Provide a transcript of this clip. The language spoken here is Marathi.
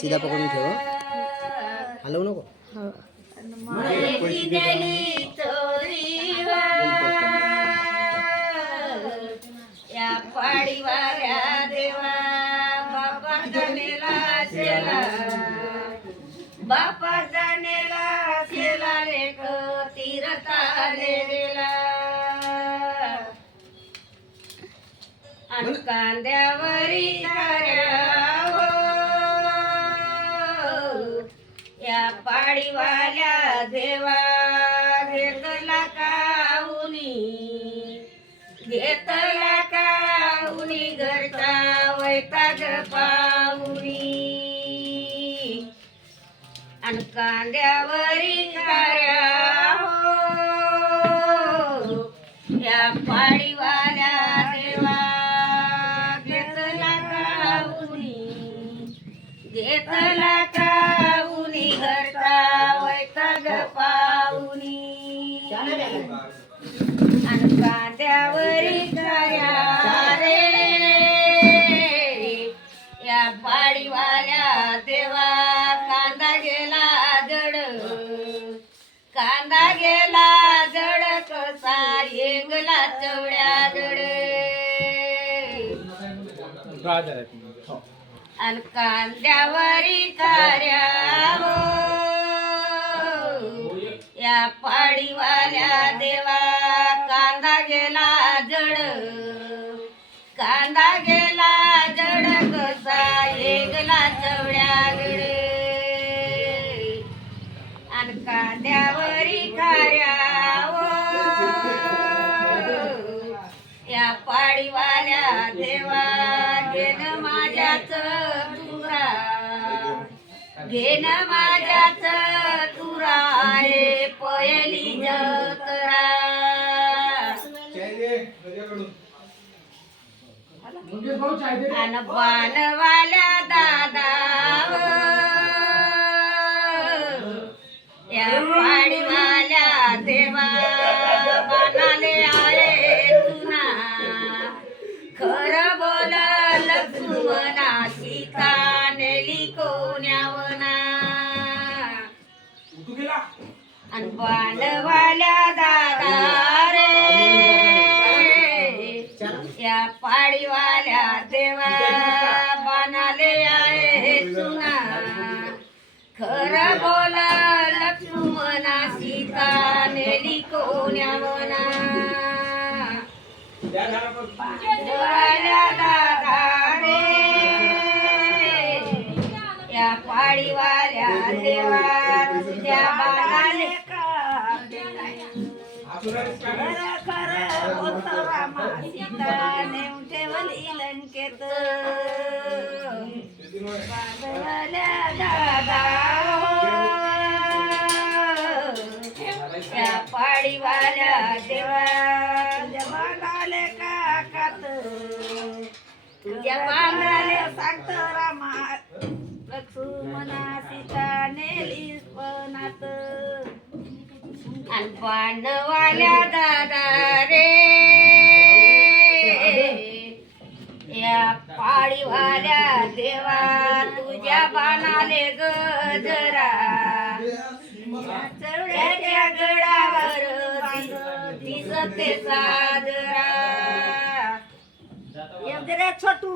सीधा पकडून ठेव, हलवू नको. या पाडीवाऱ्या देवा बापा जाणेला शेला, बापा जाणेला शेला लेक तीरताले गेला. आणि कांद्यावरी कार्यावं या पाडीवाल्या देवा घेतला काऊनी, घेतला काऊनी घरचा वैताग पाऊनी. आणि कांद्यावरी कार्यावं या पाडीवाल्या देवा घेतला काऊनी घरचा वैताग पाऊनी. आणि कांद्यावरी कार्या रे या पाडीवाल्या देवा कांदा गेला जड, कांदा गेला जड कसा येंगला चवड्या जड. आणि कांद्यावरी कार्यावं या पाडीवाल्या देवा कांदा गेला जड, कांदा गेला जड कसा येगला चवड्या गड. आणि कांद्यावरी कार्यावं या पाडीवाल्या देवा घेन माझ्याच तुरा, घेन माझ्याच तुरा रे पयली जतरा. आणि बाणवाल्या दादाव या पाडीवाल्या देवा बाणाले आहे तुना, खरं बोल लक्ष्मणा सीता नेली कोण्यावना. आणि बाणवाल्या दादा रे या पाडीवाल्या देवा बाणाले आहे तुना, खरं बोल लक्ष्मणा सीता नेली कोण्यावना. पाडीवाल्या दादा रे या पाडीवाल्या देवा तुझ्या बाणाले का खरं खरं होतं रामा सीता नेऊन ठेवली लंकेत. पाडीवाल्या दादा या पाडीवाल्या देवा बांधाले काकात, तुझ्या बांधाले सांगत रामा लक्ष्मणा सीता नेलीस पणात. आणि बाणवाल्या दादा रे या पाडीवाल्या देवा तुझ्या बाणाले गजरा, चवड्याच्या गडावर दिसते साजरा. छोटू